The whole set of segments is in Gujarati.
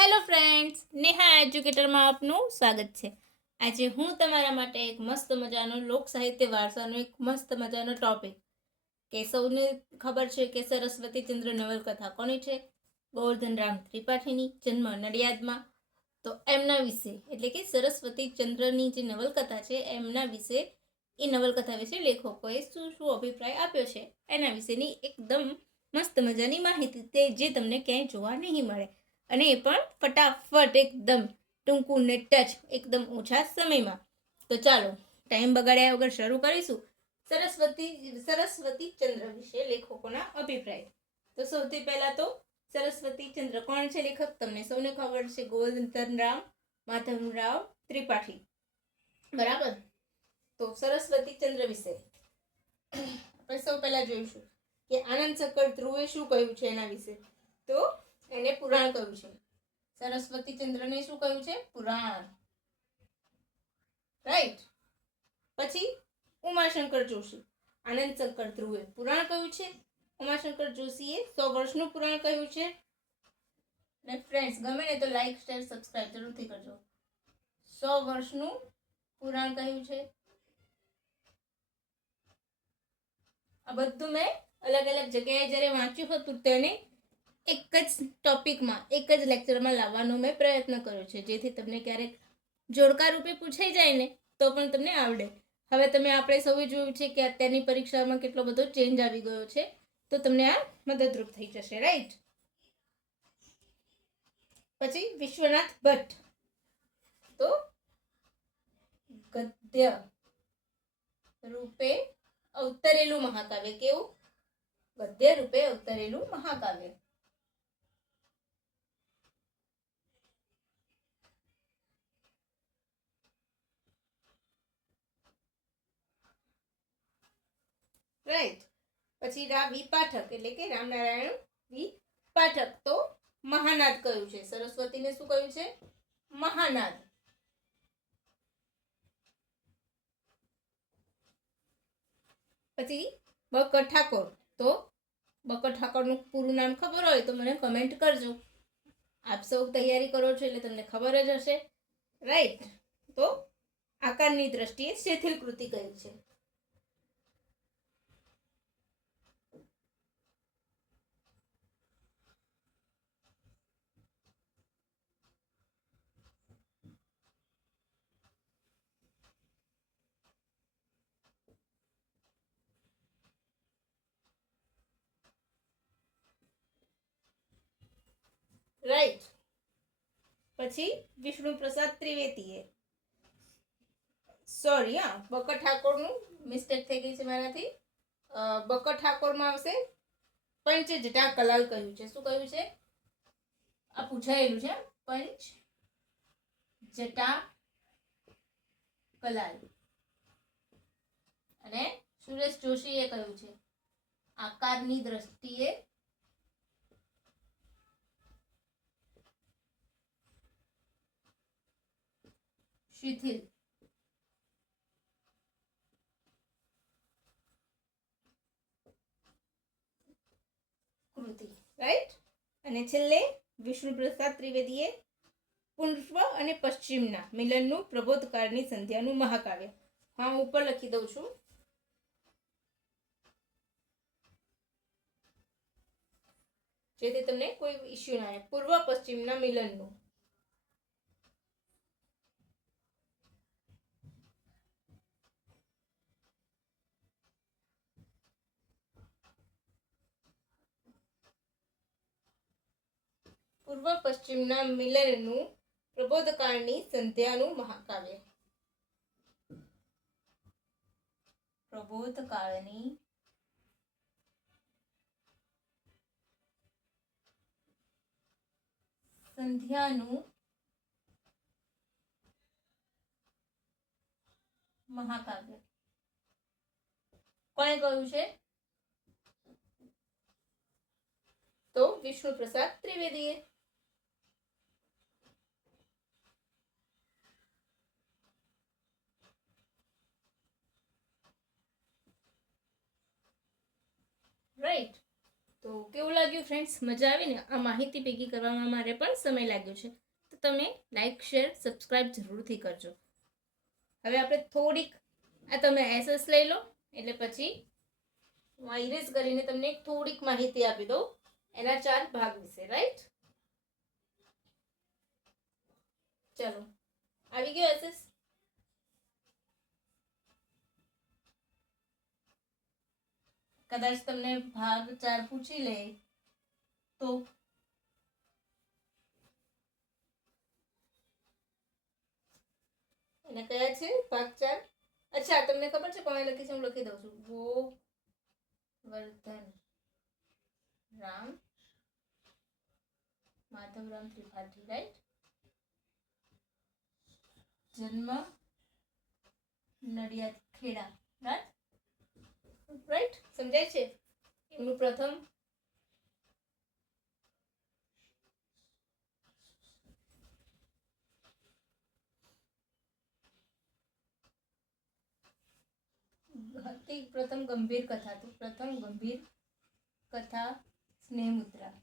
હેલો ફ્રેન્ડ્સ, નેહા એજ્યુકેટરમાં આપનું સ્વાગત છે. આજે હું તમારા માટે એક મસ્ત મજાનો લોક સાહિત્ય વારસાનો એક મસ્ત મજાનો ટોપિક કે સૌને ખબર છે કે સરસ્વતીચંદ્ર નવલકથા કોની છે? ગોવર્ધનરામ ત્રિપાઠીની જન્મ નડિયાદમાં. તો એમના વિશે, એટલે કે સરસ્વતીચંદ્રની જે નવલકથા છે, એમના વિશે, એ નવલકથા વિશે લેખકોએ શું શું અભિપ્રાય આપ્યો છે? એના વિશેની એકદમ મસ્ત મજાની માહિતી તે જે તમને ક્યાંય જોવા નહીં મળે. અને એ પણ ફટાફટ એકદમ ટૂંકું ને ટચ એકદમ ઓછા સમયમાં. તો ચાલો, ટાઈમ બગાડ્યા વગર શરૂ કરીશું. સરસ્વતી સરસ્વતી ચંદ્ર વિશે લેખકોના અભિપ્રાય. તો સૌથી પહેલા તો સરસ્વતી ચંદ્ર કોણ છે લેખક? તમને સૌને ખબર છે, ગોવર્ધન રામ, માધવરાવ ત્રિપાઠી. બરાબર? તો સરસ્વતી ચંદ્ર વિશે. આપણે સૌ પહેલા જોઈશું કે આનંદ સક્કર ધ્રુવે શું કહ્યું છે એના વિશે? તો એને પુરાણ કહ્યું છે. સરસ્વતી ચંદ્રને શું કહ્યું છે? પુરાણ. રાઈટ પછી ઉમાશંકર જોશી આનંદ શંકર ધ્રુવે પુરાણ કહ્યું છે. ઉમાશંકર જોશીએ સો વર્ષનું પુરાણ કહ્યું છે. ને ફ્રેન્ડ્સ ગમે ને તો લાઈક શેર સબસ્ક્રાઈબ જરૂરથી કરજો. સો વર્ષનું પુરાણ કહ્યું છે. આ બધું મેં અલગ અલગ જગ્યાએ જ્યારે વાંચ્યું હતું તેને એક જ ટોપિકમાં, એક જ લેક્ચરમાં લાવવાનો મેં પ્રયત્ન કર્યો છે. જેથી તમને ક્યારેક જોડકા રૂપે પૂછાઈ જાય ને, તો પણ તમને આવડે. હવે તમે, આપણે સૌએ જોયું છે કે અત્યારની પરીક્ષામાં કેટલો બધો ચેન્જ આવી ગયો છે, તો તમને આ મદદરૂપ થઈ જશે રાઈટ પછી વિશ્વનાથ ભટ્ટ. તો ગદ્ય રૂપે અવતરેલું મહાકાવ્ય. કેવું? ગદ્ય રૂપે અવતરેલું મહાકાવ્ય. રાઈટ. પછી રા વી પાઠક, એટલે કે રામનારાયણ વી પાઠક. તો મહાનાદ કયું છે? સરસ્વતીને શું કહ્યું છે? મહાનાદ. પછી બકર ઠાકોર. તો બકર ઠાકોરનું પૂરું નામ ખબર હોય તો મને કમેન્ટ કરજો. આપ સૌ તૈયારી કરો છો એટલે તમને ખબર જ હશે. રાઈટ. તો આકારની દ્રષ્ટિએ શેથિલ કૃતિ કહ્યું છે? રાઈટ. પછી વિષ્ણુ પ્રસાદ ત્રિવેદીએ. સોરી હા, બકર ઠાકોરનું મિસ્ટેક થઈ ગઈ છે મારાથી. બકર ઠાકોરમાં આવશે પંચ જટા કલાલ કહ્યું છે. શું કહ્યું છે? આ પૂછાયેલું છે પંચ જટા કલાલ. અને સુરેશ જોશીએ કહ્યું છે, આકારની દ્રષ્ટિએ શિથિલ કૃતિ રાઈટ અને છેલ્લે વિષ્ણુ પ્રસાદ ત્રિવેદીએ પૂર્વ અને પશ્ચિમના મિલનનું પ્રબોધકારની સંધ્યાનું મહાકાવ્ય. હા, હું ઉપર લખી દઉં છું. જેથી તમને કોઈ ઇસ્યુ ના આવે પૂર્વ પશ્ચિમના મિલનનું. પૂર્વ પશ્ચિમના મિલનનું પ્રબોધકાળની સંધ્યાનું મહાકાવ્ય. પ્રબોધકાળની સંધ્યાનું મહાકાવ્ય. કોણે કહ્યું છે? તો વિષ્ણુ પ્રસાદ ત્રિવેદીએ. રાઈટ તો કેવું લાગ્યું ફ્રેન્ડ્સ મજા આવી ને? આ માહિતી ભેગી કરવામાં મારે પણ સમય લાગ્યો છે. તો તમે લાઇક શેર સબસ્ક્રાઈબ જરૂરથી કરજો. હવે આપણે થોડીક, આ તમે એસએસ લઈ લો, એટલે પછી હું આ કરીને તમને થોડીક માહિતી આપી દઉં. એના ચાર ભાગ વિશે રાઈટ ચલો. આવી ગયો એસએસ કદાચ તમને ભાગ ચાર પૂછી લે તો? અને કયા છે? ભાગ ચાર? અચ્છા, તમને ખબર છે કોણે લખી છે, હું લખી દઉં છું. ગો વર્ધન રામ માધવરામ ત્રિપાઠી રાઈટ જન્મ નડિયાદ ખેડા રાઈટ રાઈટ સમજાય છે? એમનું પ્રથમ. હતી પ્રથમ ગંભીર કથા તો પ્રથમ ગંભીર કથા સ્નેહમુદ્રા.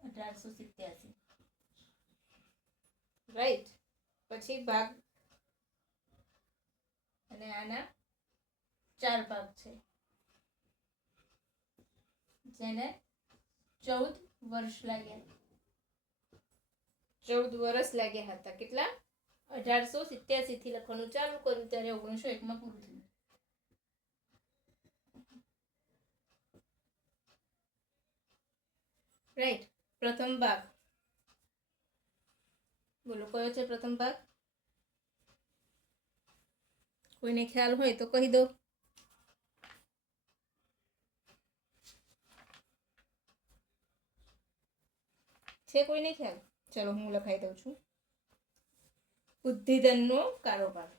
અઢારસો સિત્યાસી. રાઈટ પછી ભાગ અને આના ચાર ભાગ છે. જેને ચૌદ વર્ષ લાગ્યા. ચૌદ વર્ષ લાગ્યા હતા. કેટલા? અઢારસો સિત્યાસી થી લખવાનું. ચાલુ કર્યું ત્યારે ઓગણીસો એકમાં પૂરું થયું. રાઈટ પ્રથમ ભાગ. બોલો, કયો છે પ્રથમ ભાગ? કોઈને ખ્યાલ હોય તો કહી દો. છે કોઈને ખ્યાલ? ચલો હું લખાઈ દઉં છું. બુદ્ધિધનનો કારોબાર.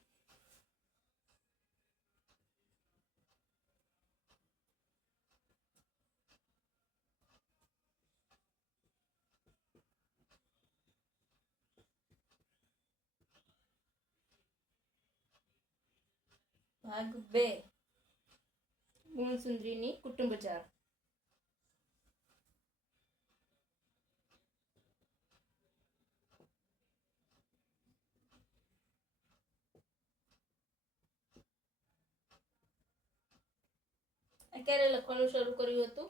ભાગ બે. ગુણસુંદરીની કુટુંબચાર. ક્યારે લખવાનું શરૂ કર્યું હતું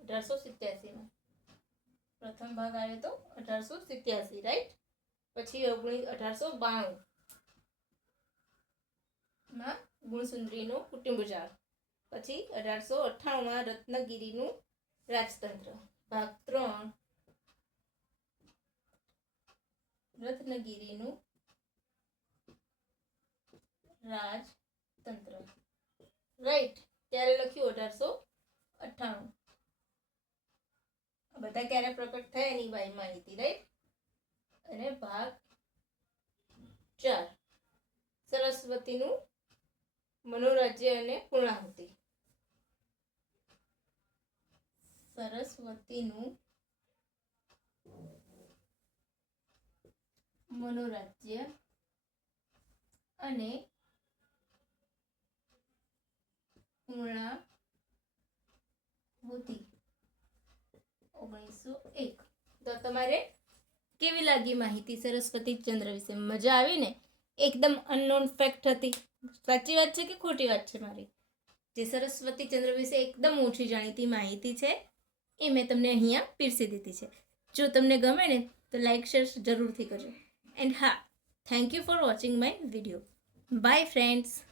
અઢારસો સિત્યાસીમાં. પ્રથમ ભાગ આવ્યો હતો અઢારસો સિત્યાસી રાઈટ પછી ઓગણીસ, અઢારસો બાણું. માં ગુણસુંદરીનું કુટુંબજાળ પછી અઢારસો અઠ્ઠાણુંમાં રત્નગીરીનું રાજતંત્ર. ભાગ ત્રણ. રત્નગીરીનું રાજતંત્ર. રાઈટ ત્યારે લખ્યું અઢારસો અઠ્ઠાણું. બધા ક્યારે પ્રકટ થયા એની ભાઈ માહિતી રાઈટ અને ભાગ ચાર. સરસ્વતીનું મનોરાજ્ય અને પૂર્ણાહુતિ. સરસ્વતીનું મનોરાજ્ય અને પૂર્ણાહુતિ. ઓગણીસો એક. તો તમારે કેવી લાગી માહિતી સરસ્વતી ચંદ્ર વિશે? મજા આવી ને? એકદમ અનનોન ફેક્ટ હતી. સાચી વાત છે કે ખોટી વાત છે મારી? જે સરસ્વતી ચંદ્ર વિશે એકદમ ઓછી જાણીતી માહિતી છે, એ મેં તમને અહીંયા પીરસી દીધી છે. જો તમને ગમે ને, તો લાઈક, શેર જરૂરથી કરજો. એન્ડ હા, thank you for watching my video. Bye friends.